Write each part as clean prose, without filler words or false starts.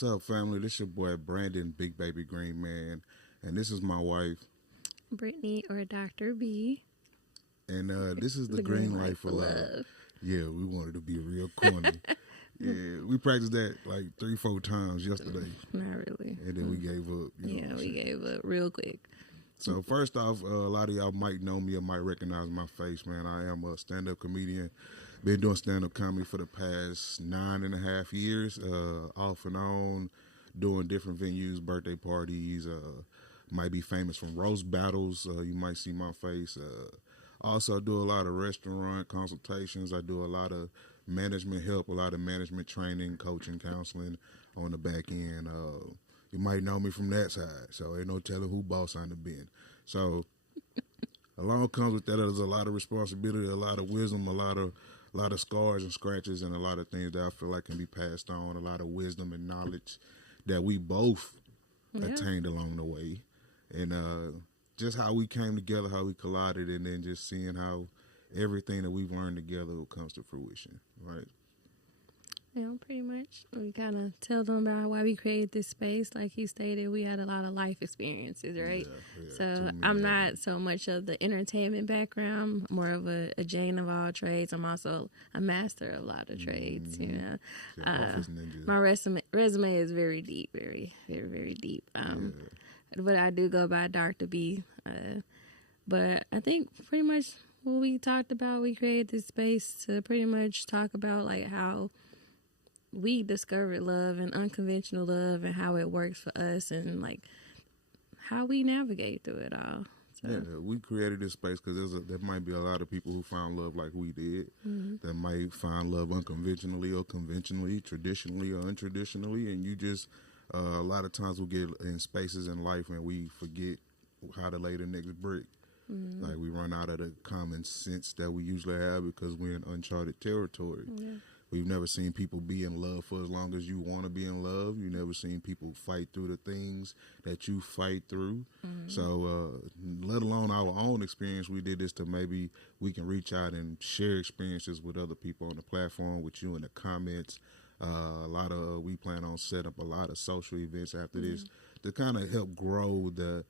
What's up, family? This your boy Brandon, Big Baby Green Man, and this is my wife. Brittany or Dr. B. And this is the The Green Green Light Light for for Love. Love. Yeah, we wanted to be real corny. Yeah, we practiced that like 3-4 times yesterday, Not really. and then we gave up. You know Yeah, what I'm we saying? gave up real quick. So first off, a lot of y'all might know me or might recognize my face, man. I am a stand-up comedian. Been doing stand-up comedy for the past 9.5 years, off and on, doing different venues, birthday parties. Might be famous from roast battles. You might see my face. Also do a lot of restaurant consultations. I do a lot of management help, a lot of management training, coaching, counseling on the back end. You might know me from that side, so ain't no telling who boss I done been. So along comes with that, there's a lot of responsibility, a lot of wisdom, a lot of scars and scratches, and a lot of things that I feel like can be passed on. A lot of wisdom and knowledge that we both attained along the way, and just how we came together, how we collided, and then just seeing how everything that we've learned together comes to fruition. Right? Yeah, pretty much. We kind of tell them about why we created this space. Like he stated, we had a lot of life experiences, right? Yeah, So too many I'm of not so much of the entertainment background, more of a Jane of all trades. I'm also a master of a lot of trades, you know. Yeah, office ninja. My resume is very deep, very, very, very deep. But I do go by Dr. B. But I think pretty much what we talked about, we created this space to pretty much talk about like how we discovered love and unconventional love and how it works for us and like how we navigate through it all. So. Yeah, we created this space because there might be a lot of people who found love like we did, that might find love unconventionally or conventionally, traditionally or untraditionally, and you just a lot of times we get in spaces in life and we forget how to lay the next brick. Like we run out of the common sense that we usually have because we're in uncharted territory. Yeah. We've never seen people be in love for as long as you want to be in love. You've never seen people fight through the things that you fight through. So, let alone our own experience, we did this to maybe we can reach out and share experiences with other people on the platform, with you in the comments. We plan on setting up a lot of social events after this to kind of help grow the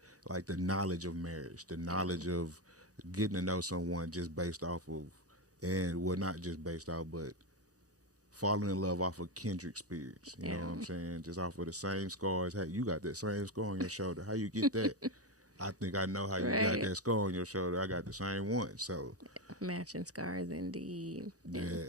knowledge of marriage, the knowledge of getting to know someone just based off of, and well, not just based off, but falling in love off of kindred spirits. You know what I'm saying? Just off of the same scars. Hey, you got that same scar on your shoulder. How you get that? I think I know how you got that scar on your shoulder. I got the same one. So Matching scars indeed. yeah.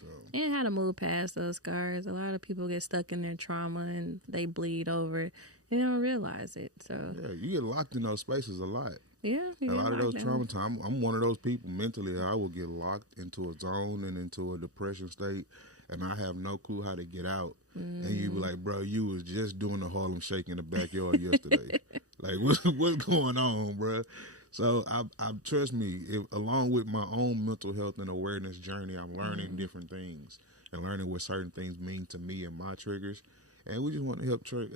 So And how to move past those scars. A lot of people get stuck in their trauma and they bleed over and they don't realize it. So yeah, you get locked in those spaces a lot. yeah, A lot of those trauma time. I'm one of those people mentally. I will get locked into a zone and into a depression state, and I have no clue how to get out. And you be like, bro, you was just doing the Harlem Shake in the backyard yesterday. Like, what's going on, bro? So I trust me. Along with my own mental health and awareness journey, I'm learning different things and learning what certain things mean to me and my triggers. And we just want to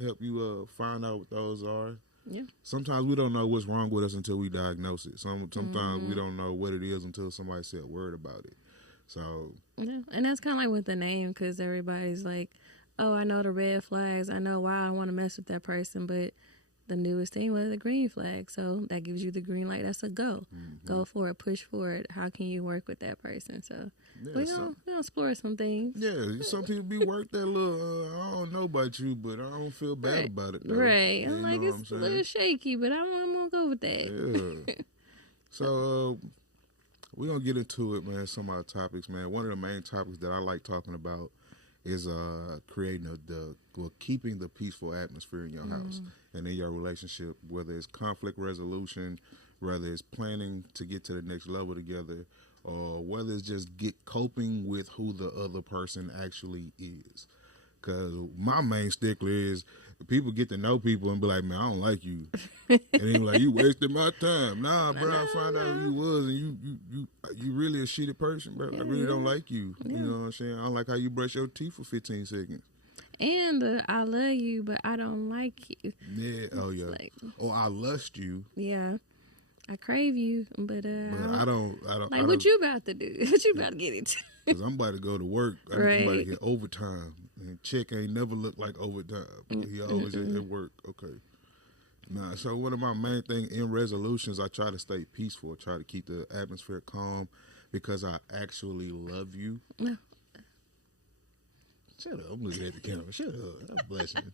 help you find out what those are. Yeah. Sometimes we don't know what's wrong with us until we diagnose it. Sometimes we don't know what it is until somebody said a word about it. So Yeah, and that's kind of like with the name, because everybody's like, oh, I know the red flags. I know why I want to mess with that person, but the newest thing was the green flag. So that gives you the green light. That's a go. Go for it. Push for it. How can you work with that person? So yeah, we gonna explore some things. yeah, some people be worth that little. I don't know about you, but I don't feel bad about it. Though. Right. You I'm like, know what it's I'm a little shaky, but I'm gonna go with that. Yeah. So we're gonna get into it, man. Some of our topics, man. One of the main topics that I like talking about is creating keeping the peaceful atmosphere in your house and in your relationship, whether it's conflict resolution, whether it's planning to get to the next level together, or whether it's just coping with who the other person actually is. Because my main stickler is people get to know people and be like, man, I don't like you. And they be like, you wasted my time. Nah, bro, I found out who you was, and you really a shitty person, bro. I really don't like you. You know what I'm saying? I don't like how you brush your teeth for 15 seconds. And I love you, but I don't like you. Yeah, oh yeah. Like, or I lust you. yeah. I crave you, but I don't. Like, what you about to do? What you about to get into? Because I'm about to go to work. I'm about to get overtime. And check ain't never looked like overtime. He always at work. Okay. Nah, so one of my main thing in resolutions, I try to stay peaceful, try to keep the atmosphere calm because I actually love you. No. Shut up. I'm looking at the camera. Shut up. I'm blessing.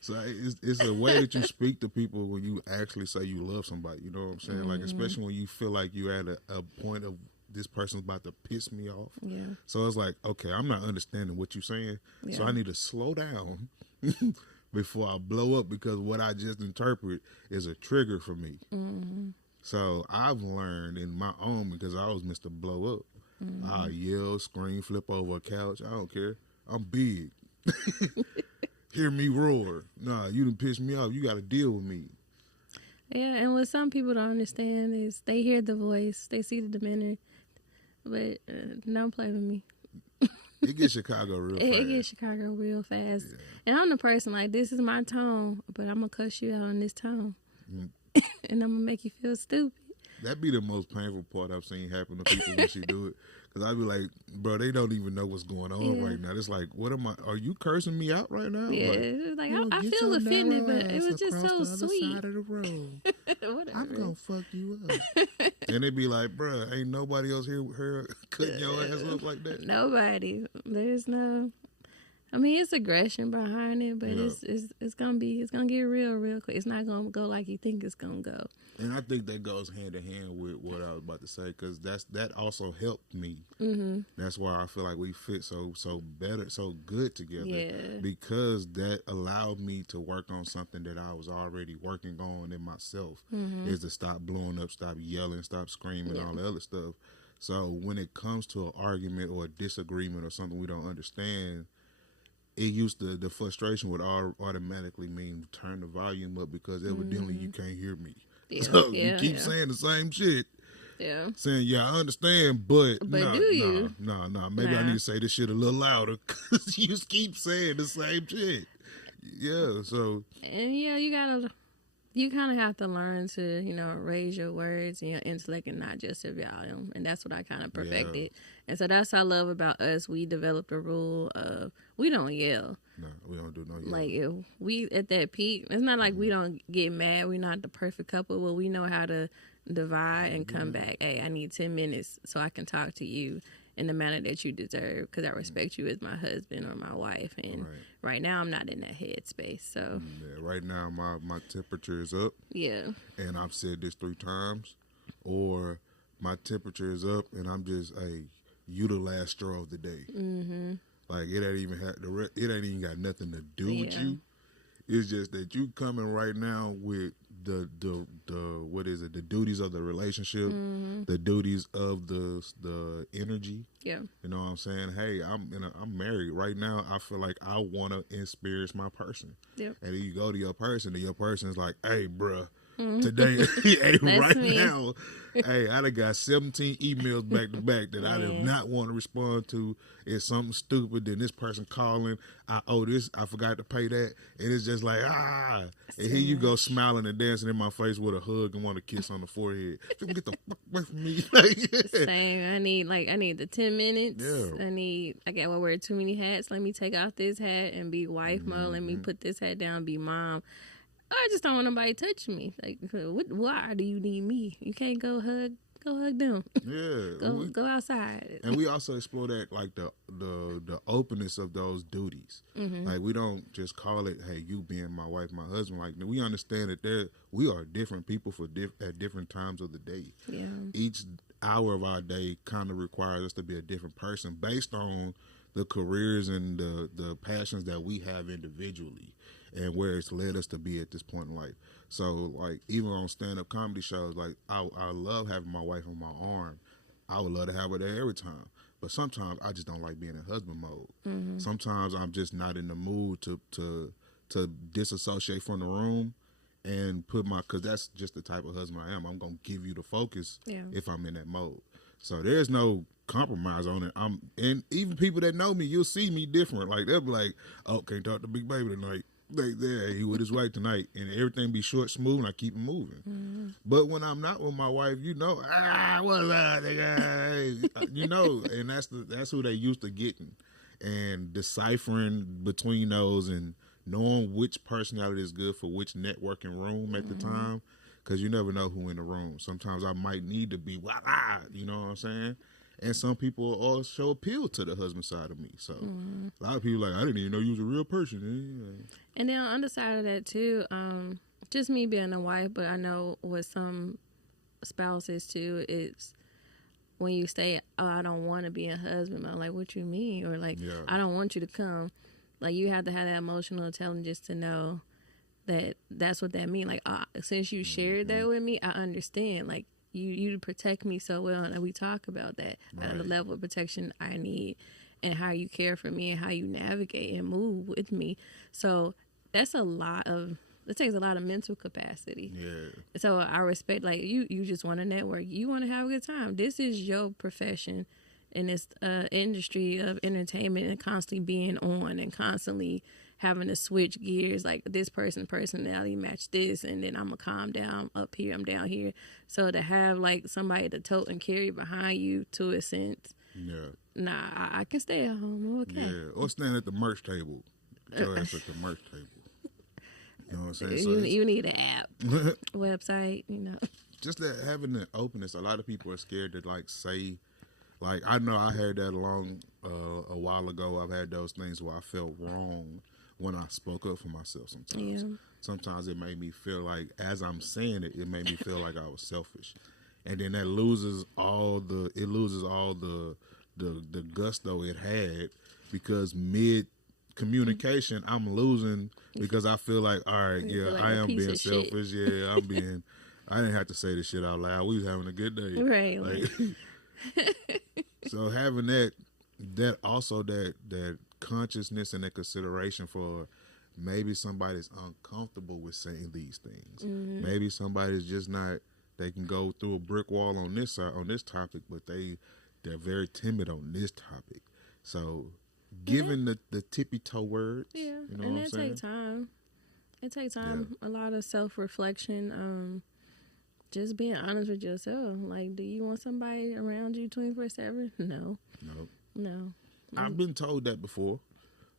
So it's a way that you speak to people when you actually say you love somebody. You know what I'm saying? Like, especially when you feel like you're at a point of this person's about to piss me off. Yeah. So it's like, okay, I'm not understanding what you're saying. Yeah. So I need to slow down before I blow up because what I just interpret is a trigger for me. Mm-hmm. So I've learned in my own, because I was Mr. Blow Up. Mm-hmm. I yell, scream, flip over a couch. I don't care. I'm big. Hear me roar. Nah, you done piss me off. You got to deal with me. Yeah, and what some people don't understand is they hear the voice, they see the demeanor, but don't play with me. It gets Chicago real fast. It gets Chicago real fast. Yeah. And I'm the person, like, this is my tone, but I'm going to cuss you out on this tone. Mm. And I'm going to make you feel stupid. That'd be the most painful part I've seen happen to people when she do it. Because I'd be like, bro, they don't even know what's going on right now. It's like, are you cursing me out right now? Yeah, like I feel offended, but it was just so sweet. Side of the road. Whatever. I'm going to fuck you up. And they be like, bro, ain't nobody else here cutting your ass up like that. Nobody. There's no... I mean, it's aggression behind it, but it's gonna get real quick. It's not gonna go like you think it's gonna go. And I think that goes hand in hand with what I was about to say, because that also helped me. Mm-hmm. That's why I feel like we fit so better, so good together. Yeah. Because that allowed me to work on something that I was already working on in myself. Mm-hmm. Is to stop blowing up, stop yelling, stop screaming, all the other stuff. So when it comes to an argument or a disagreement or something we don't understand, the frustration would automatically mean turn the volume up because evidently you can't hear me. Yeah, So you keep saying the same shit. Yeah. Saying, yeah, I understand, but do you? No. Maybe I need to say this shit a little louder because you keep saying the same shit. Yeah, so. And yeah, you kind of have to learn to, raise your words and your intellect and not just your volume. And that's what I kind of perfected. Yeah. And so that's what I love about us. We developed a rule of we don't yell. No, we don't do no yelling. Like, if we at that peak, it's not like we don't get mad. We're not the perfect couple. Well, we know how to divide and come back. Hey, I need 10 minutes so I can talk to you in the manner that you deserve because I respect you as my husband or my wife. And right now, I'm not in that headspace. So right now, my temperature is up. Yeah. And I've said this 3 times. Or my temperature is up and I'm just, you the last straw of the day. Mm-hmm. Like, it ain't even got nothing to do with you. It's just that you coming right now with the duties of the relationship, the duties of the energy. Yeah. You know what I'm saying? Hey, I'm married right now. I feel like I want to experience my person. Yep. And then you go to your person and your person's like, hey, bruh. Today, right now, I done got 17 emails back to back that I did not want to respond to. It's something stupid. Then this person calling, I owe this, I forgot to pay that. And it's just like, and here you go smiling and dancing in my face with a hug and want a kiss on the forehead. Get the fuck away from me. Same. I need the 10 minutes. Yeah. I got wear too many hats. Let me take off this hat and be wife mode. Let me put this hat down, be mom. I just don't want nobody touching me. Like, why do you need me? You can't go hug them. Yeah, go outside. And we also explore that, like the openness of those duties. Mm-hmm. Like, we don't just call it, hey, you being my wife, my husband. Like, we understand that we are different people at different times of the day. Yeah, each hour of our day kind of requires us to be a different person based on the careers and the passions that we have individually. And where it's led us to be at this point in life. So, like, even on stand-up comedy shows, like, I love having my wife on my arm. I would love to have her there every time. But sometimes I just don't like being in husband mode. Mm-hmm. Sometimes I'm just not in the mood to disassociate from the room and because that's just the type of husband I am. I'm going to give you the focus if I'm in that mode. So there's no compromise on it. And even people that know me, you'll see me different. Like, they'll be like, oh, can't talk to Big Baby tonight. Like, he with his wife tonight, and everything be short, smooth, and I keep it moving. Mm-hmm. But when I'm not with my wife, what's up, nigga? And that's who they used to getting. and deciphering between those and knowing which personality is good for which networking room at the time, because you never know who in the room. Sometimes I might need to be voila, you know what I'm saying? And some people also appeal to the husband side of me. So a lot of people like, I didn't even know you was a real person. And then on the side of that too, just me being a wife, but I know with some spouses too, it's when you say, oh, I don't want to be a husband. I'm like, what you mean? Or like, I don't want you to come. Like, you have to have that emotional intelligence to know that that's what that means. Like, since you shared that with me, I understand. Like, you protect me so well, and we talk about that, the level of protection I need, and how you care for me, and how you navigate and move with me. So that's it takes a lot of mental capacity. Yeah. So I respect, like, you just want to network. You want to have a good time. This is your profession in this industry of entertainment, and constantly being on and constantly having to switch gears. Like, this personality match this, and then I'm going to calm down up here, I'm down here. So to have, like, somebody to tote and carry behind you, to a sense, I can stay at home. I'm okay. Yeah, or stand at the merch table. Your ass at the merch table. You know what I'm saying? So you need an app, website, you know. Just that having the openness. A lot of people are scared to like say, like, I know I had that a while ago. I've had those things where I felt wrong when I spoke up for myself sometimes. Yeah. Sometimes it made me feel like, as I'm saying it, it made me feel like I was selfish. And then that loses all the gusto it had, because mid communication I'm losing, because I feel like, all right, like I am being selfish. Yeah, I didn't have to say this shit out loud. We was having a good day. Right. Like, so having that consciousness and that consideration for maybe somebody's uncomfortable with saying these things. Maybe somebody's just not, they can go through a brick wall on this side, on this topic, but they're very timid on this topic. So giving the tippy toe words. Yeah, you know, and it takes time. It takes time. Yeah. A lot of self-reflection. Just being honest with yourself. Like, do you want somebody around you 24/7? No. I've been told that before.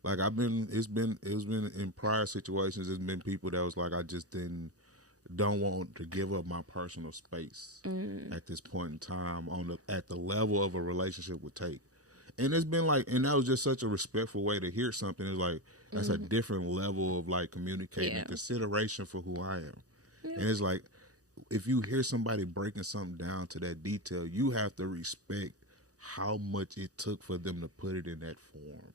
Like, it's been in prior situations. There's been people that was like, I just don't want to give up my personal space at this point in time at the level of a relationship would take. And it's been like, and that was just such a respectful way to hear something. It's like, that's a different level of like communicating and consideration for who I am. Yeah. And it's like, if you hear somebody breaking something down to that detail, you have to respect how much it took for them to put it in that form.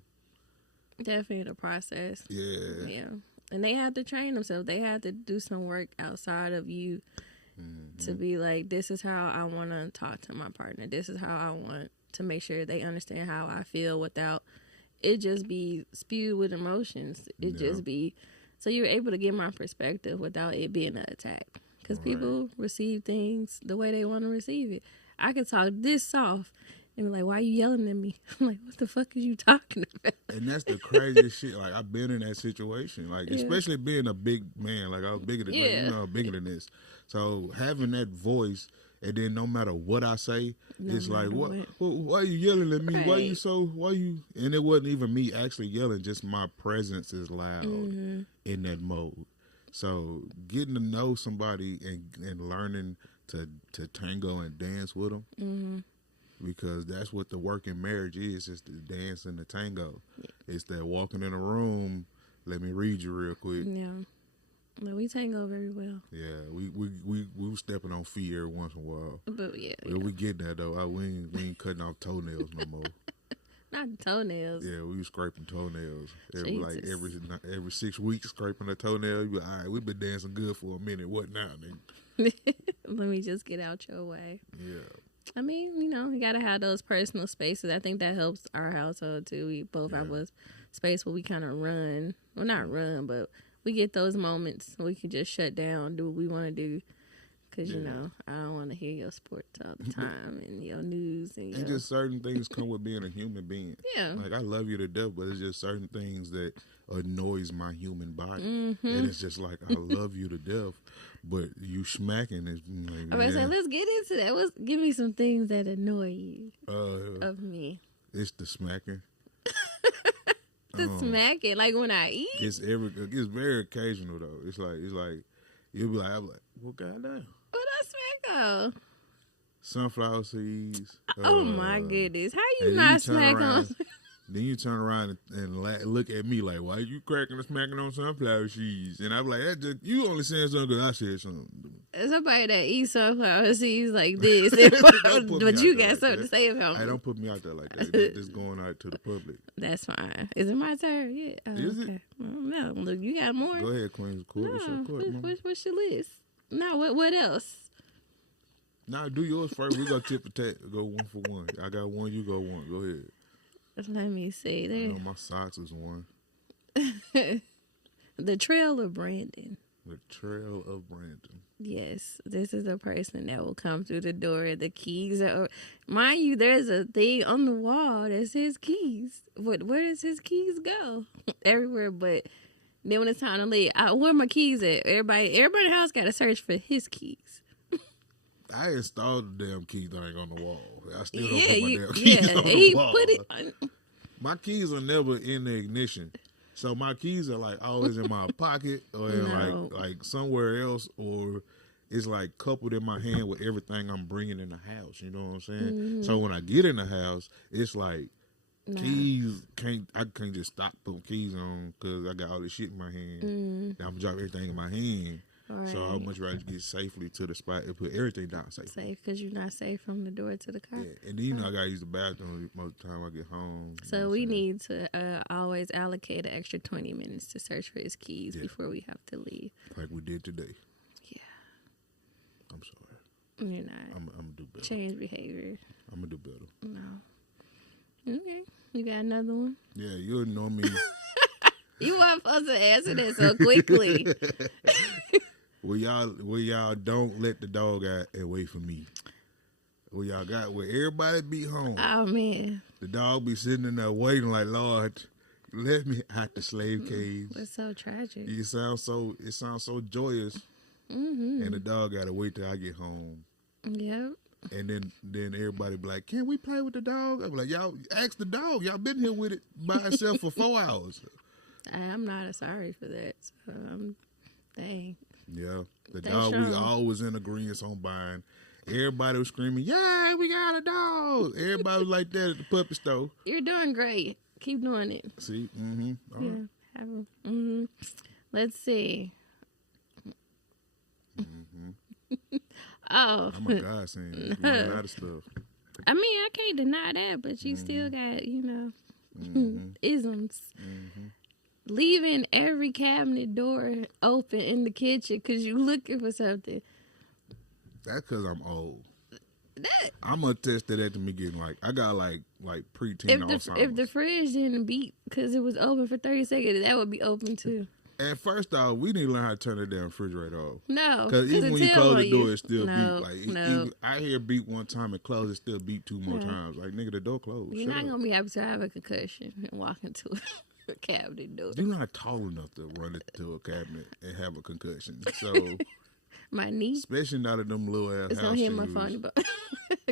Definitely the process. Yeah. Yeah. And they have to train themselves. They have to do some work outside of you to be like, this is how I want to talk to my partner. This is how I want to make sure they understand how I feel without it just be spewed with emotions. It just be, so you're able to get my perspective without it being an attack. Because people receive things the way they want to receive it. I can talk this soft and be like, why are you yelling at me? I'm like, what the fuck are you talking about? And that's the craziest shit. Like, I've been in that situation. Like, especially being a big man. Like, I was bigger than, like, you know, bigger than this. So having that voice, and then no matter what I say, it's like, why are you yelling at me? Right. And it wasn't even me actually yelling, just my presence is loud in that mode. So getting to know somebody and learning to tango and dance with them, because that's what the working marriage is. It's the dance and the tango. Yeah. It's that walking in a room, let me read you real quick. Yeah. No, we tango very well. Yeah, we were stepping on feet every once in a while. But yeah. We getting that though. We ain't cutting off toenails no more. Not toenails. Yeah, we were scraping toenails. Every 6 weeks, scraping a toenail. You be, all right, we've been dancing good for a minute. What now, nigga? Let me just get out your way. Yeah. I mean, you know, you got to have those personal spaces. I think that helps our household too. We both have a space where we kind of run. Well, not run, but we get those moments we can just shut down, do what we want to do. Because, you know, I don't want to hear your sports all the time and your news. And just certain things come with being a human being. Yeah. Like, I love you to death, but it's just certain things that annoys my human body. And it's just like, I love you to death, but you smacking is like, I was like, let's get into that. Give me some things that annoy you of me. It's the smacking. to smack it, like when I eat. It's very occasional though. It's like you'll be like, I'm like, well, goddamn. What I smack on? Sunflower seeds. Oh my goodness! How you and not smack on? Then you turn around and look at me like, why you cracking and smacking on sunflower seeds? And I'm like, you only saying something because I said something. Somebody that eats sunflower seeds like this, but you got something to say about Hey, me. don't put me out there like that. Just going out to the public. That's fine. Is it my turn? Yeah. Oh, Is okay. it? Well, no, look, you got more. Go ahead, Queen. Court. No, Mama. what's your list? No, what else? Nah, do yours first. We go tit for tat. Go one for one. I got one. You go one. Go ahead. Let me see. I know my socks is one. The Trail of Brandon. The Trail of Brandon. Yes, this is a person that will come through the door. The keys are, mind you, there's a thing on the wall that says keys. But where does his keys go? Everywhere. But then when it's time to leave, where my keys at? Everybody in the house got to search for his keys. I installed the damn key thing on the wall. I still don't Yeah, put my damn keys on the wall. put it on. My keys are never in the ignition. So my keys are like always in my pocket or in No. like somewhere else, or it's like coupled in my hand with everything I'm bringing in the house. You know what I'm saying? Mm-hmm. So when I get in the house, it's like No. keys I can't just stop putting keys on because I got all this shit in my hand. Now I'm dropping everything in my hand. So I'd much rather get safely to the spot and put everything down safely. Safe, because you're not safe from the door to the car. Yeah. And then I gotta use the bathroom most of the time I get home. So we need to always allocate an extra 20 minutes to search for his keys before we have to leave. like we did today. Yeah. I'm sorry. You're not. I'm gonna do better. Change behavior. I'm gonna do better. No. Okay. You got another one? Yeah, you'll know me. You weren't supposed to answer that so quickly. Where y'all don't let the dog out and wait for me. Where everybody be home. Oh, man. The dog be sitting in there waiting like, Lord, let me out the slave cage. That's so tragic. It sounds so joyous. Mm-hmm. And the dog gotta wait till I get home. Yep. And then everybody be like, can we play with the dog? I'm like, y'all ask the dog. Y'all been here with it by itself for 4 hours. I'm not sorry for that. So, dang. Yeah. The They dog we strong. always in agreement on buying. Everybody was screaming, yay, we got a dog. Everybody was like that at the puppy store. You're doing great. Keep doing it. See? Mm-hmm. All right. Yeah. Mm-hmm. Let's see. Oh. I'm a godsend. You learn a lot of stuff. I mean, I can't deny that, but you still got, isms. Leaving every cabinet door open in the kitchen because you looking for something. That's because I'm old. That, I'm gonna attest to that to me getting I got like preteen Alzheimer's. if the fridge didn't beep because it was open for 30 seconds, that would be open too. And first off, we need to learn how to turn that damn refrigerator off. No, Because even when you close the door, it still no, beep. no. I hear beep one time and close, it still beep 2 more times. Like, nigga, the door closed. You're Shut not up. gonna be able to have a concussion and walk into a cabinet door. You're not tall enough to run into a cabinet and have a concussion. So, My knee especially not in them little ass is house gonna hit shoes. my phone. But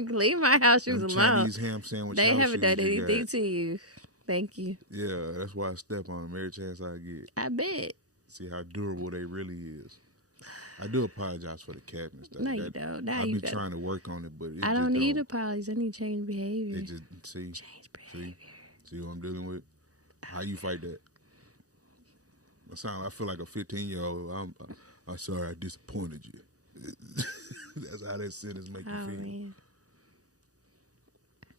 leave my house shoes Them alone. Chinese ham sandwich They house haven't done shoes you anything got. to you. Thank you. Yeah, that's why I step on them every chance I get. I bet. See how durable they really is. I do apologize for the cabinets. No, you don't. Now I you be got. trying to work on it, but it I just don't need apologies. I need change behavior. It just Change behavior. see what I'm dealing with. How you fight that? I feel like a 15-year-old. I'm sorry I disappointed you. That's how that sentence make Oh you feel. man, You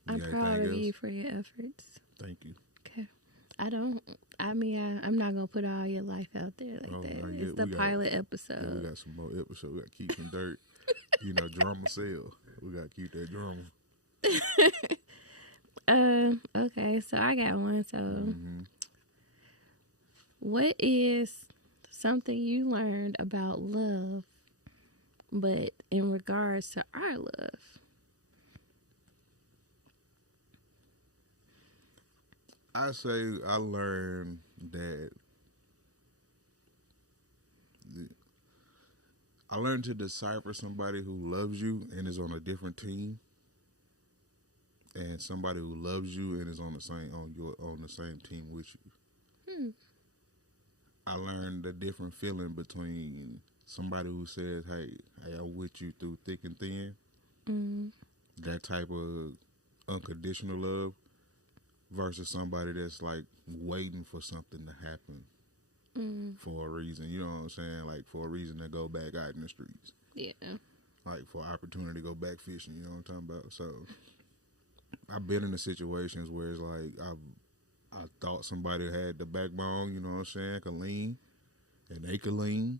I'm got proud anything of you else? for your efforts. Thank you. Okay. I'm not gonna put all your life out there like Oh, that. I get- It's the we got- pilot Yeah, episode. we got some more episodes. We got to keep some dirt. Drama sell. We got to keep that drama. Okay, so I got one. So, Mm-hmm. what is something you learned about love, but in regards to our love? I say I learned that I learned to decipher somebody who loves you and is on a different team, and somebody who loves you and is on the same team with you. I learned the different feeling between somebody who says, hey, I'm with you through thick and thin. That type of unconditional love versus somebody that's like waiting for something to happen for a reason. You know what I'm saying? Like for a reason to go back out in the streets. Yeah. Like for opportunity to go back fishing. You know what I'm talking about? So I've been in the situations where it's like I thought somebody had the backbone. You know what I'm saying? Could lean, and they could lean.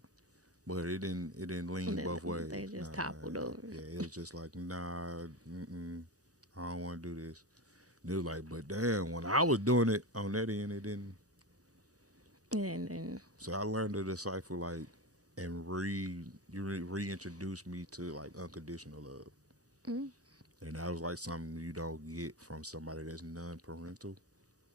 But it didn't lean both ways. They just toppled over. Yeah, it was just like, nah, I don't want to do this. And it was like, but damn, when I was doing it on that end, it didn't. And then, so I learned to decipher, like, and reintroduce me to, like, unconditional love. And that was, like, something you don't get from somebody that's non-parental.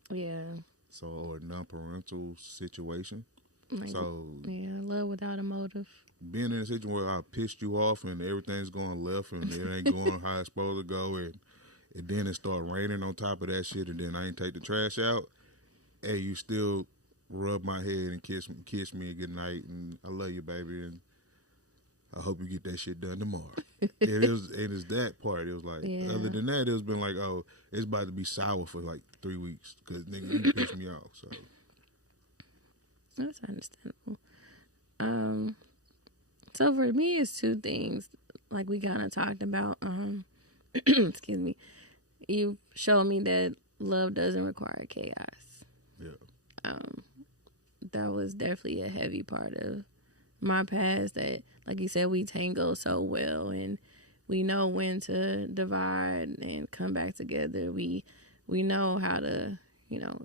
Yeah. So, or non-parental situation. Like, so yeah, love without a motive. Being in a situation where I pissed you off and everything's going left and it ain't going how it's supposed to go, and then it start raining on top of that shit, and then I ain't take the trash out, hey, you still rub my head and kiss me and good night, and I love you, baby, and I hope you get that shit done tomorrow. It was that part. It was like, other than that, it's been like, oh, it's about to be sour for like 3 weeks because nigga, you pissed me off. So that's understandable. So for me, it's two things. Like we kind of talked about. Excuse me. You showed me that love doesn't require chaos. Yeah. That was definitely a heavy part of my past. That, like you said, we tango so well, and we know when to divide and come back together. We know how to,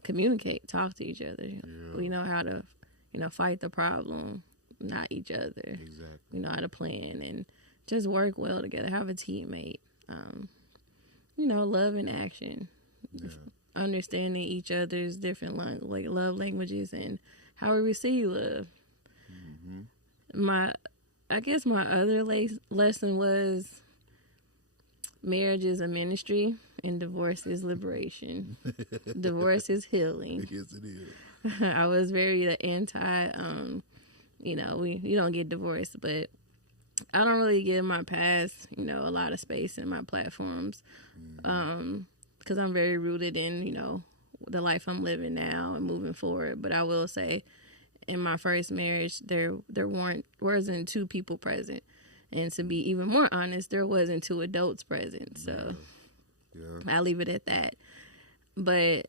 communicate, talk to each other. Yeah. We know how to, fight the problem, not each other. Exactly. We know how to plan and just work well together. Have a teammate. Love in action. Yeah. Understanding each other's different love languages and how we receive love. I guess my other lesson was marriage is a ministry and divorce is liberation. Divorce is healing. Yes, it is. I was very anti, you don't get divorced, but I don't really give my past, a lot of space in my platforms, because I'm very rooted in, the life I'm living now and moving forward. But I will say, in my first marriage, there wasn't two people present, and to be even more honest, there wasn't two adults present. So I leave it at that. But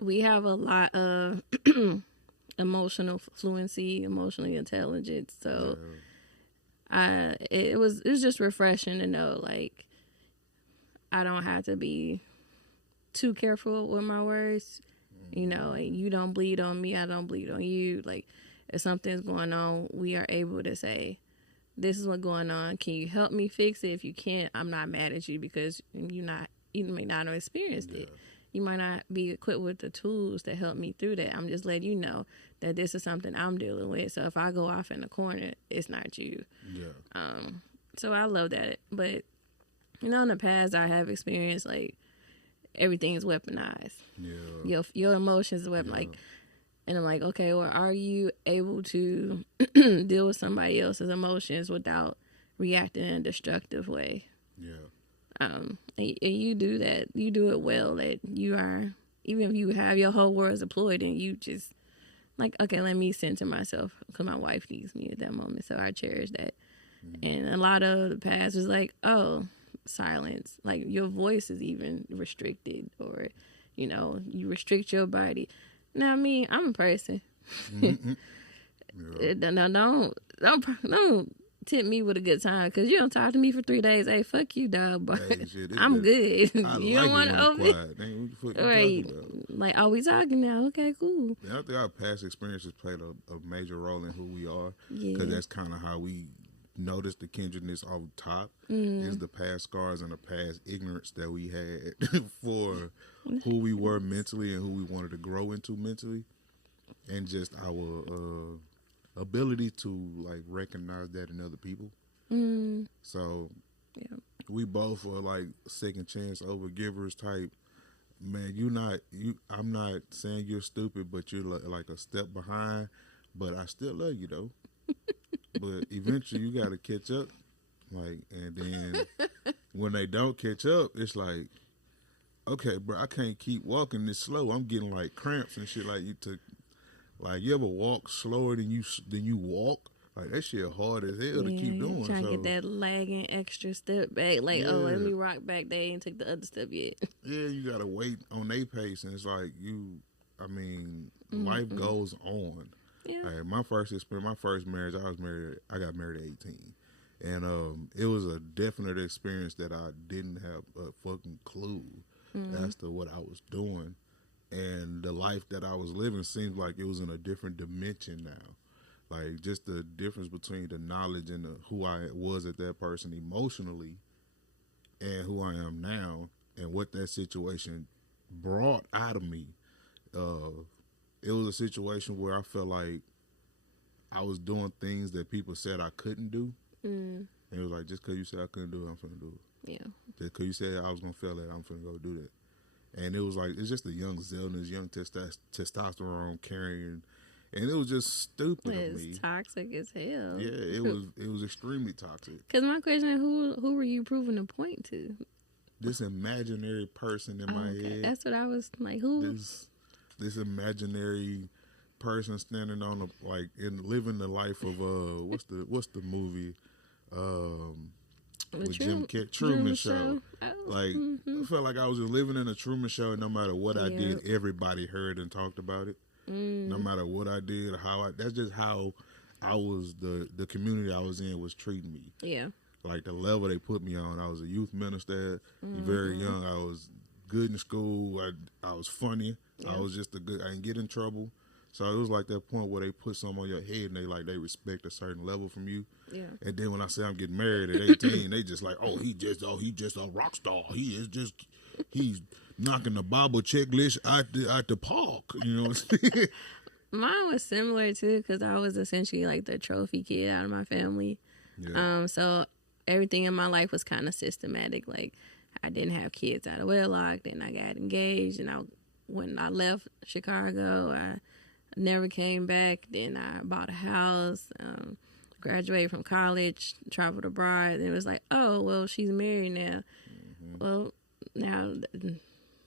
we have a lot of emotional fluency, emotional intelligence. So it was just refreshing to know, like, I don't have to be too careful with my words, and you don't bleed on me, I don't bleed on you. Like, if something's going on, we are able to say, this is what's going on. Can you help me fix it? If you can't, I'm not mad at you because you may not have experienced it. You might not be equipped with the tools to help me through that. I'm just letting you know that this is something I'm dealing with. So if I go off in the corner, it's not you. Yeah. So I love that. But, in the past, I have experienced, like, everything is weaponized. Yeah. Your emotions are weaponized. Yeah. Like, and I'm like, okay, well, are you able to deal with somebody else's emotions without reacting in a destructive way? Yeah. And you do that. You do it well. That you are, even if you have your whole world deployed and you just, like, okay, let me center myself because my wife needs me at that moment. So I cherish that. And a lot of the past was like, oh, silence. Like, your voice is even restricted, or, you restrict your body. Now, me, I'm a person. No, don't tip me with a good time, because you don't talk to me for 3 days. Hey, fuck you, dog. But hey, I'm good. You don't want to over. Right. Like, are we talking now? Okay, cool. I think our past experiences played a major role in who we are, because that's kind of how we notice the kindredness off top, is the past scars and the past ignorance that we had for who we were mentally and who we wanted to grow into mentally, and just our ability to, like, recognize that in other people. So we both are, like, second chance over givers type man, I'm not saying you're stupid, but you're like a step behind. But I still love you though. But eventually, you got to catch up. Like, and then when they don't catch up, it's like, okay, bro, I can't keep walking this slow. I'm getting like cramps and shit. Like you ever walk slower than you walk? Like that shit hard as hell to keep doing. Trying to get that lagging extra step back. Like, oh, let me rock back. They ain't took the other step yet. Yeah, you gotta wait on their pace, and it's like life goes on. Yeah. Like my first marriage, I got married at 18. And it was a definite experience that I didn't have a fucking clue as to what I was doing. And the life that I was living seemed like it was in a different dimension now. Like, just the difference between the knowledge and who I was at that person emotionally and who I am now and what that situation brought out of me. It was a situation where I felt like I was doing things that people said I couldn't do. And it was like, just because you said I couldn't do it, I'm finna do it. Yeah. Just because you said I was going to fail at, I'm finna go do that. And it was like, it's just a young zealotness, young testosterone carrying. And it was just stupid of me. It's toxic as hell. Yeah, it was extremely toxic. Because my question is, who were you proving a point to? This imaginary person in my head. That's what I was like, who? This imaginary person standing on living the life of what's the movie with Jim Carrey, Truman Show. Like I felt like I was just living in a Truman Show, and no matter what I did, everybody heard and talked about it. No matter what I did, that's just how I was. The community I was in was treating me. Yeah. Like the level they put me on. I was a youth minister, very young. I was good in school. I was funny. Yeah. I was just I didn't get in trouble. So it was like that point where they put something on your head and they respect a certain level from you. Yeah. And then when I say I'm getting married at 18, they just like, he's just a rock star. He's knocking the Bible checklist out the park. You know what I'm saying? Mine was similar too, because I was essentially like the trophy kid out of my family. Yeah. So everything in my life was kind of systematic. Like I didn't have kids out of wedlock. Then I got engaged, and when I left Chicago, I never came back. Then I bought a house, graduated from college, traveled abroad. And it was like, oh, well, she's married now. Well, now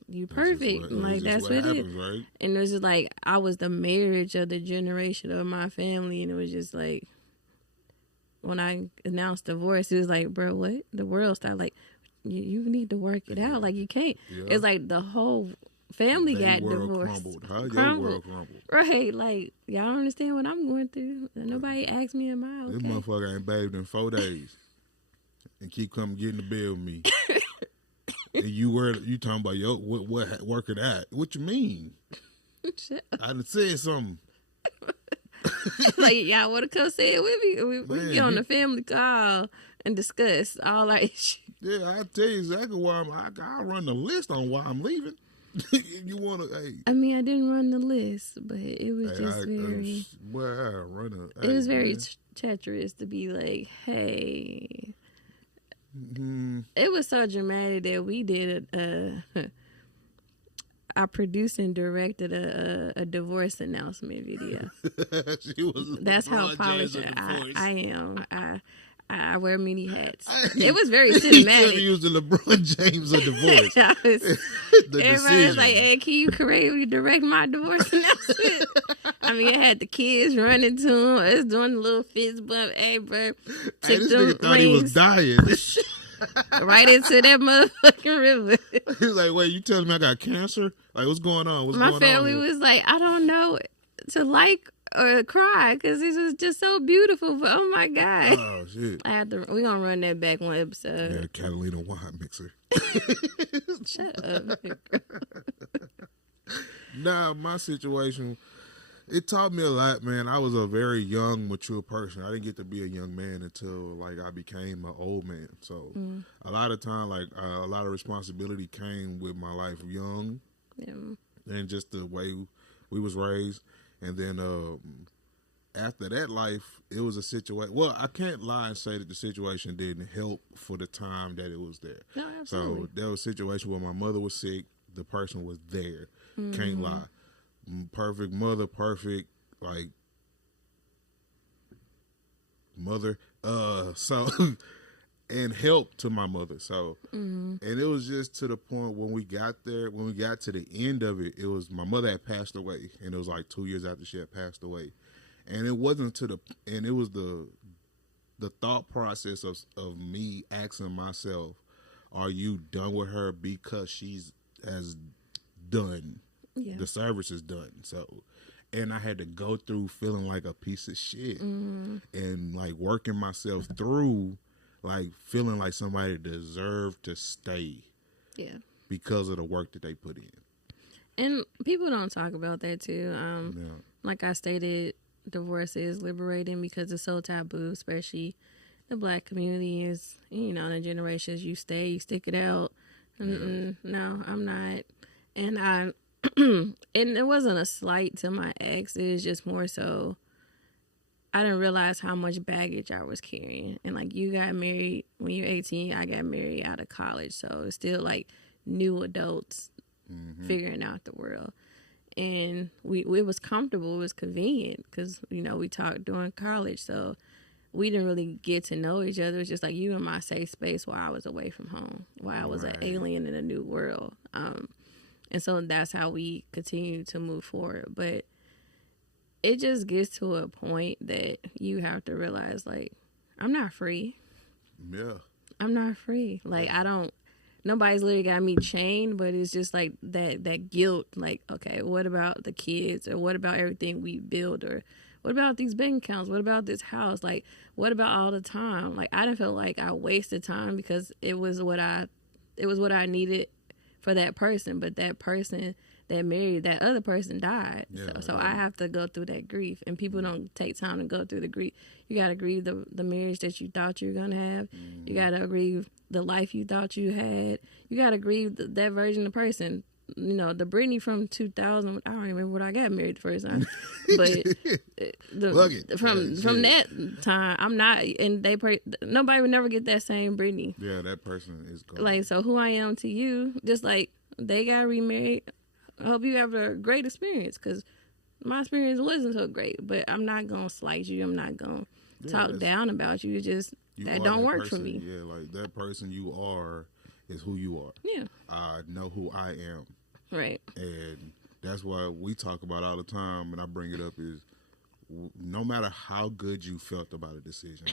you perfect. That's what it is. Right? And it was just like, I was the marriage of the generation of my family. And it was just like, when I announced divorce, it was like, bro, what? The world started like, you need to work it out. Like, you can't. Yeah. It's like the whole family got divorced. Crumbled. Your world crumbled. Right. Like, y'all don't understand what I'm going through. Nobody asked me, am I okay? This motherfucker ain't bathed in 4 days. And keep coming getting the bill with me. And you talking about, what work it out? What you mean? I done said something. Like, y'all want to come say it with me? We can get on the family call and discuss all our issues. Yeah, I tell you exactly why I'll run the list on why I'm leaving. You want to, hey. I mean, I didn't run the list, but it was just very... It was very treacherous to be like, hey... Mm-hmm. It was so dramatic that we did I produced and directed a divorce announcement video. That's how polished I am. I wear many hats. It was very cinematic. You used the LeBron James of divorce. Everybody was like, hey, can you correctly direct my divorce announcement? I mean, I had the kids running to him. I was doing a little fist bump. Hey, bro. Hey, this nigga thought he was dying. Right into that motherfucking river. He was like, wait, you telling me I got cancer? Like, what's going on? My family was like, I don't know to like or cry because this was just so beautiful. But oh my God. Oh, shit. We're going to run that back one episode. Yeah, Catalina wine mixer. Shut up. Nah, my situation, it taught me a lot, man. I was a very young, mature person. I didn't get to be a young man until, I became an old man. So, a lot of time, a lot of responsibility came with my life young. Yeah. And just the way we was raised. And then after that life, it was a situation. Well, I can't lie and say that the situation didn't help for the time that it was there. No, absolutely. So there was a situation where my mother was sick. the person was there. Can't lie. Perfect mother, perfect like mother. So and help to my mother. So and it was just to the point when we got there, when we got to the end of it, it was my mother had passed away, and it was like 2 years after she had passed away, and it wasn't to the and it was the thought process of me asking myself, are you done with her because she's has done the service is done? So and I had to go through feeling like a piece of shit and like working myself through like feeling like somebody deserved to stay because of the work that they put in. And people don't talk about that too. Like I stated, divorce is liberating because it's so taboo, especially the Black community is, the generations you stay, you stick it out. No, I'm not. And and it wasn't a slight to my ex. It was just more so I didn't realize how much baggage I was carrying. And like you got married when you're 18, I got married out of college. So it's still like new adults figuring out the world. And it was comfortable, it was convenient because, we talked during college. So we didn't really get to know each other. It was just like you in my safe space while I was away from home, while I was an alien in a new world. And so that's how we continue to move forward. But it just gets to a point that you have to realize, like, I'm not free. Yeah. I'm not free. Like, nobody's literally got me chained, but it's just like that guilt. Like, okay, what about the kids? Or what about everything we build? Or what about these bank accounts? What about this house? Like, what about all the time? Like, I didn't feel like I wasted time because it was what I needed for that person. But that person that married that other person died. So I have to go through that grief. And people don't take time to go through the grief. You got to grieve the marriage that you thought you were going to have. You got to grieve the life you thought you had. You got to grieve that version of person. The Brittany from 2000, I don't even remember what I got married the first time. But from that time, I'm not, and nobody would never get that same Brittany. Yeah, that person is gone. Like, so who I am to you, just like they got remarried. I hope you have a great experience because my experience wasn't so great. But I'm not going to slight you. I'm not going to talk down about you. It's just that don't work for me. Yeah, like that person you are is who you are. Yeah. I know who I am. Right. And that's why we talk about all the time, and I bring it up, is no matter how good you felt about a decision,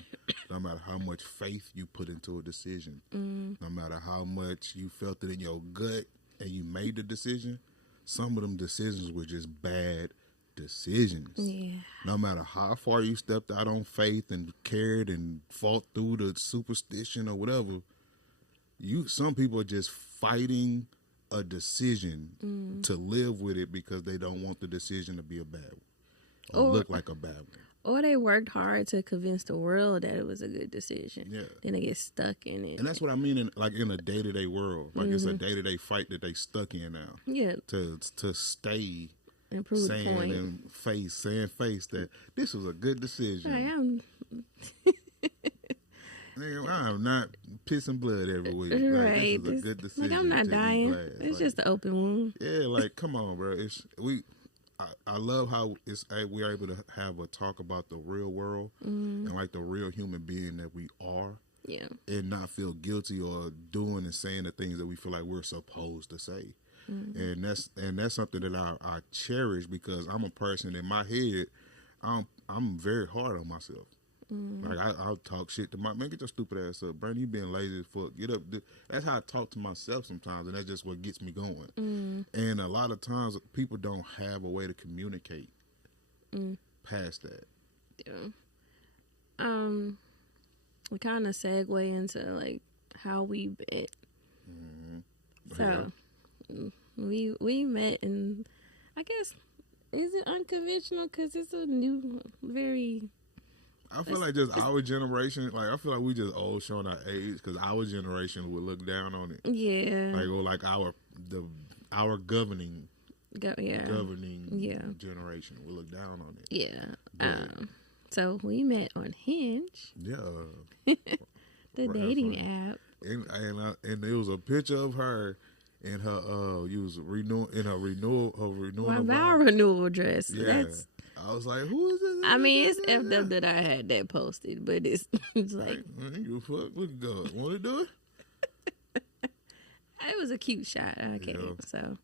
no matter how much faith you put into a decision, no matter how much you felt it in your gut and you made the decision, some of them decisions were just bad decisions. Yeah. No matter how far you stepped out on faith and cared and fought through the superstition or whatever, some people are just fighting a decision to live with it because they don't want the decision to be a bad one or look like a bad one. Or they worked hard to convince the world that it was a good decision. Yeah. Then they get stuck in it. And that's what I mean in a day-to-day world. Like it's a day-to-day fight that they stuck in now. Yeah. To stay and prove saying the point. And saying face that this was a good decision. I am. I'm not pissing blood every week. Right. Like, this is a good decision. Like, I'm not dying. It's just an open wound. Yeah, like, come on, bro. I love how we're able to have a talk about the real world and like the real human being that we are. Yeah. And not feel guilty or doing and saying the things that we feel like we're supposed to say. And that's something that I cherish because I'm a person in my head. I'm very hard on myself. Like I'll talk shit to man, get your stupid ass up, Brandon. You being lazy as fuck. Get up. That's how I talk to myself sometimes, and that's just what gets me going. And a lot of times, people don't have a way to communicate past that. Yeah. We kind of segue into like how we met. So we met, and I guess is it unconventional because it's a new, very. I feel like just our generation, like I feel like we just old showing our age because our generation would look down on it. Yeah. Like or like our governing generation would look down on it. Yeah. So we met on Hinge. Yeah. The dating app. And it was a picture of her in her you was renewal My vow renewal dress. Yeah. That's. I was like, who is this? I mean, it's effed up that I had that posted, but it's like man, you fuck, we can go. Want to do it? it was a cute shot. I can't. Yeah. So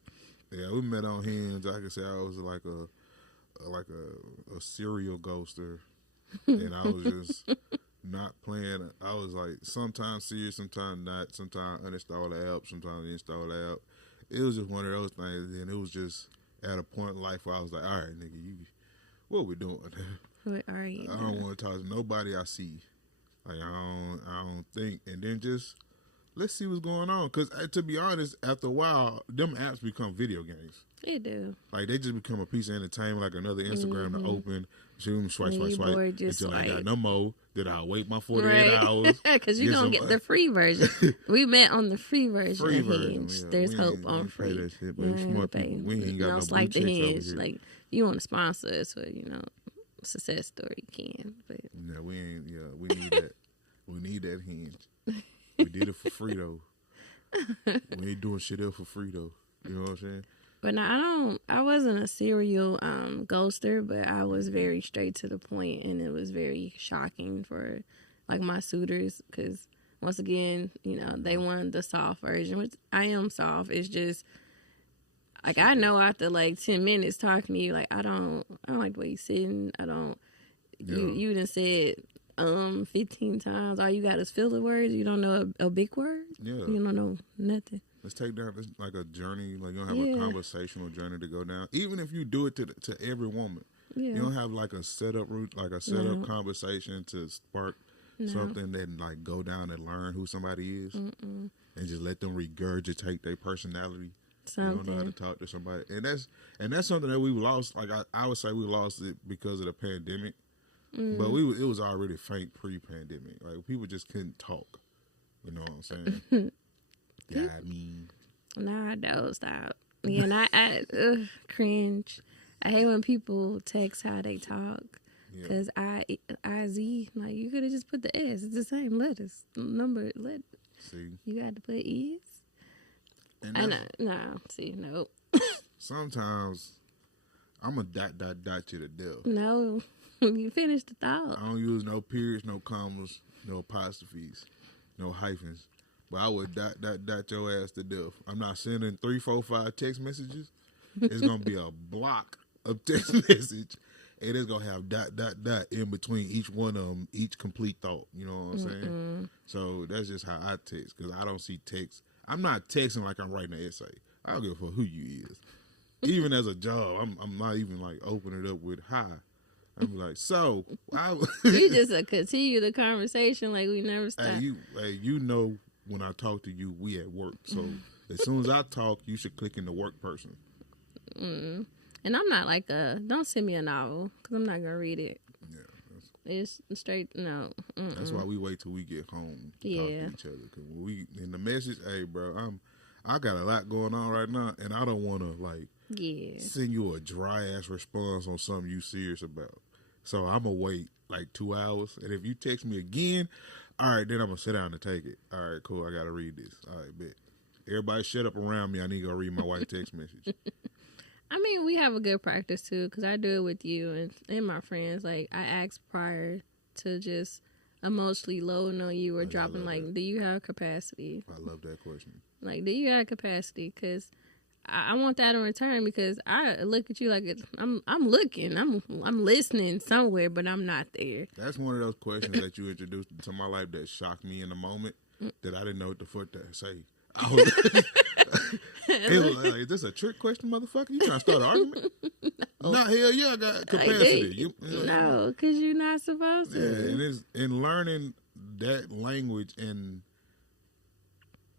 Yeah, we met on Hinge. I could say I was like a serial ghoster, and I was just not playing. I was like sometimes serious, sometimes not. Sometimes I uninstall the app, sometimes I install the app. It was just one of those things, and it was just at a point in life where I was like, all right, nigga, what we doing? what are you? I don't want to talk to nobody I see. Like I don't think, and then just let's see what's going on. Because to be honest, after a while, them apps become video games. They do. Like they just become a piece of entertainment, like another Instagram to open, zoom, swipe, And you bored just until I ain't got like- no more. Then I wait my 48 hours. Because you're going to get the free version. We met on the free version Free of version, Hinge. yeah. There's We hope ain't- on we pay free. that shit, but You smart ain't pay. people, we ain't got no It's like blue the checks over Hinge. here. Like, you want to sponsor us for, success story, you can. But Yeah, we ain't. Yeah, we need that. We need that Hinge. We did it for free though. We ain't doing shit else for free though. You know what I'm saying? But no, I wasn't a serial ghoster, but I was very straight to the point, and it was very shocking for like my suitors because once again, they wanted the soft version, which I am soft. It's just like I know after like 10 minutes talking to you, like I don't like the way you sitting. I don't. You done said 15 times. All you got is filler words. You don't know a big word. Yeah. You don't know nothing. Let's take down this like a journey. Like you don't have a conversational journey to go down. Even if you do it to every woman, Yeah. you don't have like a setup route, like a setup conversation to spark something that like go down and learn who somebody is, and just let them regurgitate their personality. You don't know how to talk to somebody, and that's something that we've lost. Like I would say we lost it because of the pandemic, but it was already faint pre-pandemic. Like people just couldn't talk. You know what I'm saying? Yeah, I mean, Nah, I dozed out. Yeah, and I cringe. I hate when people text how they talk. Because I-Z, like, you could have just put the S. It's the same letters. Number, see, you got to put E's? and Nope. sometimes I'm a dot you to death. No, you finished the thought. I don't use no periods, no commas, no apostrophes, no hyphens. But I would dot your ass to death. I'm not sending 3, 4, 5 text messages. It's gonna be a block of text message, and it's gonna have dot in between each one of them, each complete thought. You know what I'm saying? So that's just how I text because I don't see text. I'm not texting like I'm writing an essay. I don't give a fuck who you is. Even as a job, I'm not even like opening it up with hi. I'm like, so You just continue the conversation like we never stopped. you know when I talk to you, we at work. So as soon as I talk, you should click in the work person. And I'm not like don't send me a novel because I'm not going to read it. Yeah. It's straight, no. That's why we wait till we get home to talk to each other. Cause when we in the message, hey, bro, I got a lot going on right now, and I don't want to like send you a dry ass response on something you serious about. So I'm gonna wait like 2 hours, and if you text me again, all right, then I'm gonna sit down and take it. All right, cool. I gotta read this. All right, bet. Everybody shut up around me. I need to go read my white text message. I mean, we have a good practice too, because I do it with you and my friends. Like, I ask prior to just emotionally loading on you or dropping, like, do you have capacity? I love that question. Like, do you have capacity? Because I want that in return because I look at you like I'm looking, I'm listening somewhere, but I'm not there. That's one of those questions that you introduced to my life that shocked me in the moment that I didn't know what the fuck to say. I was, it was like, is this a trick question, motherfucker? You trying to start an argument? No. Nah, hell yeah, I got capacity. No, because you're not supposed to. Yeah, and it's in learning that language and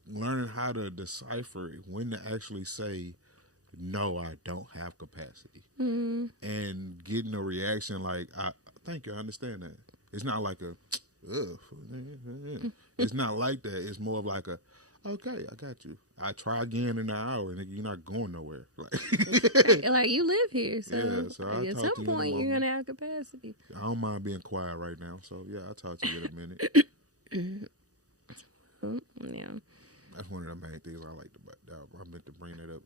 learning how to decipher it, when to actually say, no, I don't have capacity. And getting a reaction like, I think I understand that. It's not like a, it's not like that. It's more of like a, okay, I got you. I try again in an hour, and you're not going nowhere. Like you live here, so, yeah, so like at some point you're gonna have capacity. I don't mind being quiet right now, so yeah, I'll talk to you in a minute. Yeah. That's one of them. main things I liked about that. I meant to bring that up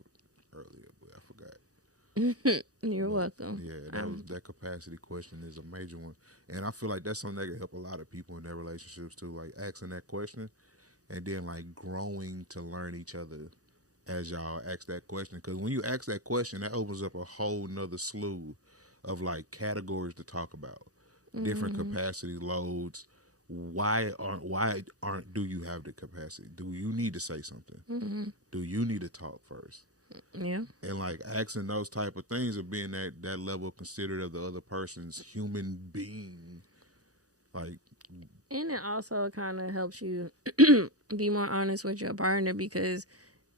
earlier, but I forgot. You're welcome. Yeah, that capacity question is a major one, and I feel like that's something that can help a lot of people in their relationships too. Like asking that question, and then like growing to learn each other as y'all ask that question. Because when you ask that question, that opens up a whole nother slew of like categories to talk about, different capacity loads. Why aren't do you have the capacity? Do you need to say something? Do you need to talk first? Yeah. And like asking those type of things of being that level of considerate of the other person's human being. Like, and it also kind of helps you be more honest with your partner, because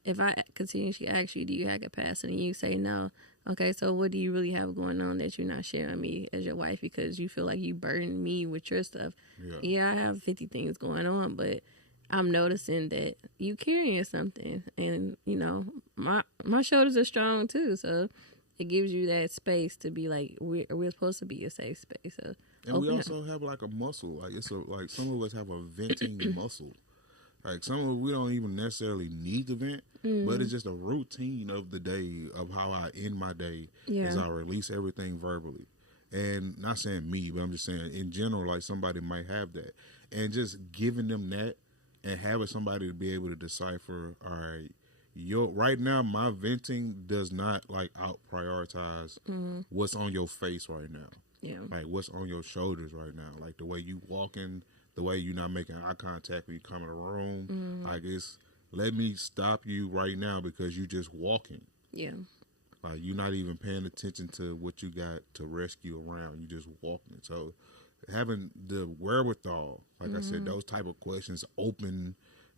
if I continuously ask you, do you have capacity, and you say no, okay, so what do you really have going on that you're not sharing me as your wife because you feel like you burden me with your stuff? Yeah, I have 50 things going on, but I'm noticing that you carrying something, and you know my shoulders are strong too, so it gives you that space to be like we're supposed to be a safe space. So and we also have like a muscle, like like some of us have a venting muscle. Like some of we don't even necessarily need to vent, but it's just a routine of the day of how I end my day as I release everything verbally. And not saying me, but I'm just saying in general, like somebody might have that, and just giving them that. And having somebody to be able to decipher, all right, right now my venting does not like out prioritize what's on your face right now. Yeah. Like what's on your shoulders right now. Like the way you walking, the way you're not making eye contact when you come in a room. Like it's let me stop you right now because you just walking. Yeah. Like you're not even paying attention to what you got to rescue around. You just walking. So having the wherewithal, like I said, those type of questions open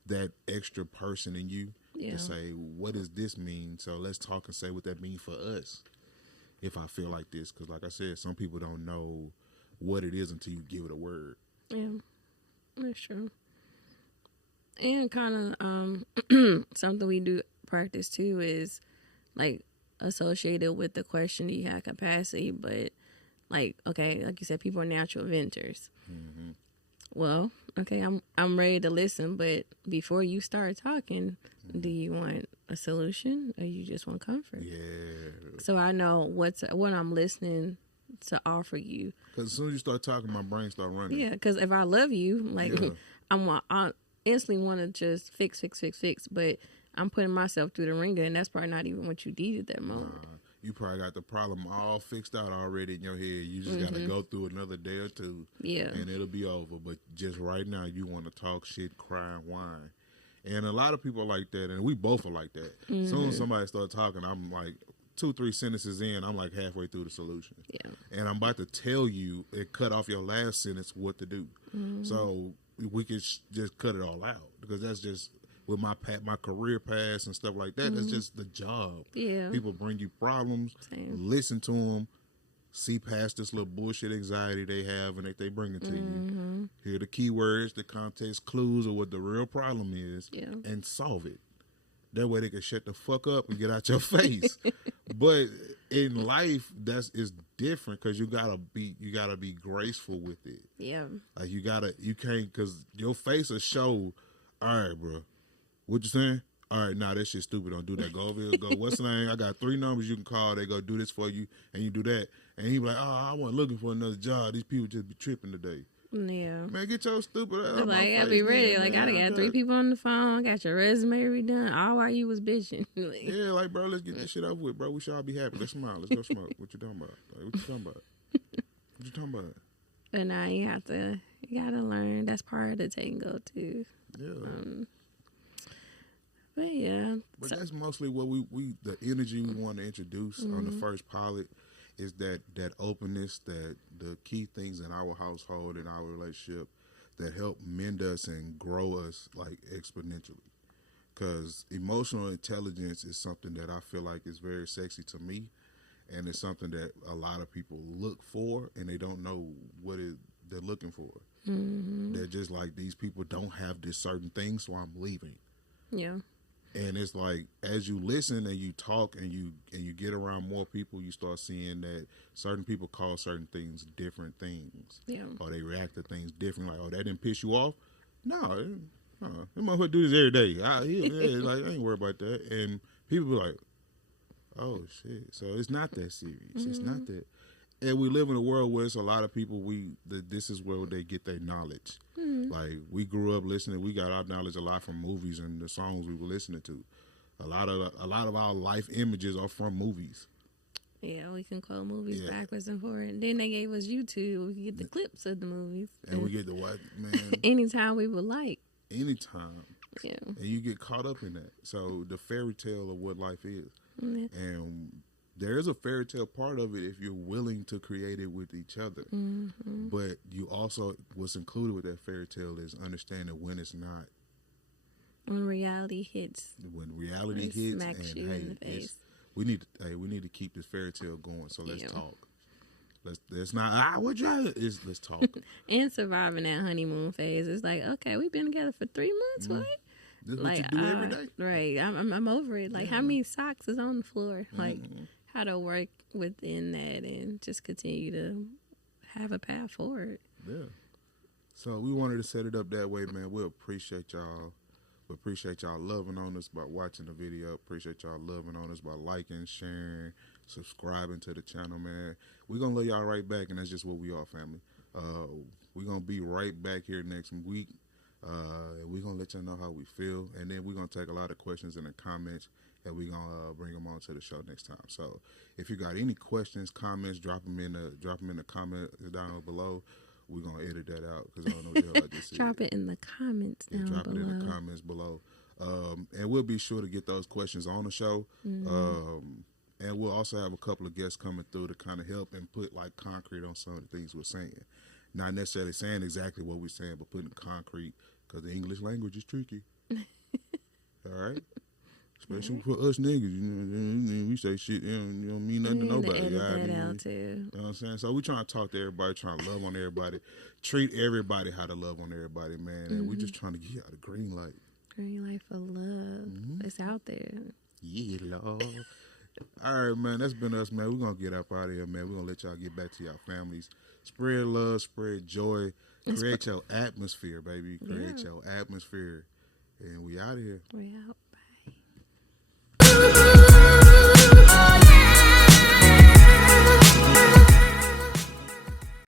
that extra person in you to say, what does this mean? So let's talk and say what that means for us if I feel like this. Because like I said, some people don't know what it is until you give it a word. Yeah, that's true. And kind of something we do practice too is like associated with the question, do you have capacity? But like, okay, like you said, people are natural venters. Well, okay, I'm ready to listen, but before you start talking, do you want a solution or you just want comfort? Yeah. So I know what I'm listening to offer you. Because as soon as you start talking, my brain start running. Yeah, because if I love you, like I instantly want to just fix, but I'm putting myself through the ringer, and that's probably not even what you need at that moment. You probably got the problem all fixed out already in your head. You just got to go through another day or two, and it'll be over. But just right now, you want to talk shit, cry, and whine. And a lot of people are like that, and we both are like that. As soon as somebody starts talking, I'm like 2-3 sentences in, I'm like halfway through the solution. Yeah. And I'm about to tell you, it cut off your last sentence, what to do. So we could just cut it all out, because that's just with my career past and stuff like that. That's just the job. Yeah. People bring you problems, listen to them, see past this little bullshit anxiety they have, and they bring it to you. Hear the keywords, the context clues of what the real problem is, and solve it. That way they can shut the fuck up and get out your face. But in life, is different, because you gotta be graceful with it. Yeah. Like you can't, because your face will show. All right, bro. What you saying? All right, nah, that shit stupid. Don't do that. Go over here. Go. What's the name? I got 3 numbers you can call. They go do this for you, and you do that. And he be like, oh, I wasn't looking for another job. These people just be tripping today. Yeah. Man, get your stupid ass out my Like, face, I be ready. man. Like, I got 3 people on the phone. I got your resume redone. All while you was bitching. Like, yeah, like, bro, let's get this shit over with, bro. We should all be happy. Let's smile. Let's go smoke. What you talking about? Like, what you talking about? What you talking about? But now you gotta learn. That's part of the tango too. Yeah. But yeah. But that's mostly what the energy we want to introduce on the first pilot is that openness, that the key things in our household, in our relationship that help mend us and grow us like exponentially. Because emotional intelligence is something that I feel like is very sexy to me, and it's something that a lot of people look for, and they don't know what they're looking for. They're just like, these people don't have this certain thing, so I'm leaving. Yeah. And it's like, as you listen and you talk and you get around more people, you start seeing that certain people call certain things different things. Yeah. Or they react to things different. Like, oh, that didn't piss you off? No, That motherfucker do this every day. Like I ain't worried about that. And people be like, oh shit. So it's not that serious. It's not that. And we live in a world where it's a lot of people. This is where they get their knowledge. Like we grew up listening. We got our knowledge a lot from movies and the songs we were listening to. A lot of our life images are from movies. Yeah, we can quote movies backwards and forward. And then they gave us YouTube. We can get the clips of the movies. And we get to watch, man. Anytime we would like. Anytime. Yeah. And you get caught up in that. So the fairy tale of what life is. And there is a fairy tale part of it if you're willing to create it with each other. But you also, what's included with that fairy tale is understanding when it's not. When reality hits. When reality hits, smacks and you in the face. we need to keep this fairy tale going. So let's talk. Let's not let's talk. And surviving that honeymoon phase. It's like, okay, we've been together for 3 months. What? This is what you do every day. Right. I'm over it. Like, how many socks is on the floor? Like, how to work within that and just continue to have a path forward. Yeah. So we wanted to set it up that way, man. We appreciate y'all. We appreciate y'all loving on us by watching the video. Appreciate y'all loving on us by liking, sharing, subscribing to the channel, man. We're going to love y'all right back, and that's just what we are, family. We're going to be right back here next week. We're going to let y'all know how we feel, and then we're going to take a lot of questions in the comments, and we're going to bring them on to the show next time. So if you got any questions, comments, drop them in the comment down below. We're going to edit that out because I don't know what the hell I just said. Drop it in the comments down below. Drop it in the comments below. And we'll be sure to get those questions on the show. And we'll also have a couple of guests coming through to kind of help and put like concrete on some of the things we're saying. Not necessarily saying exactly what we're saying, but putting concrete because the English language is tricky. All right? Especially for us niggas, you know, we say shit, you don't mean nothing to nobody. Edit that out too. You know what I'm saying? So we trying to talk to everybody, trying to love on everybody, treat everybody how to love on everybody, man. And we just trying to get out the green light. Green light for love. It's out there. Yeah, Lord. All right, man. That's been us, man. We're going to get up out of here, man. We're going to let y'all get back to y'all families. Spread love, spread joy. Create your atmosphere, baby. Create your atmosphere. And we out of here. We out.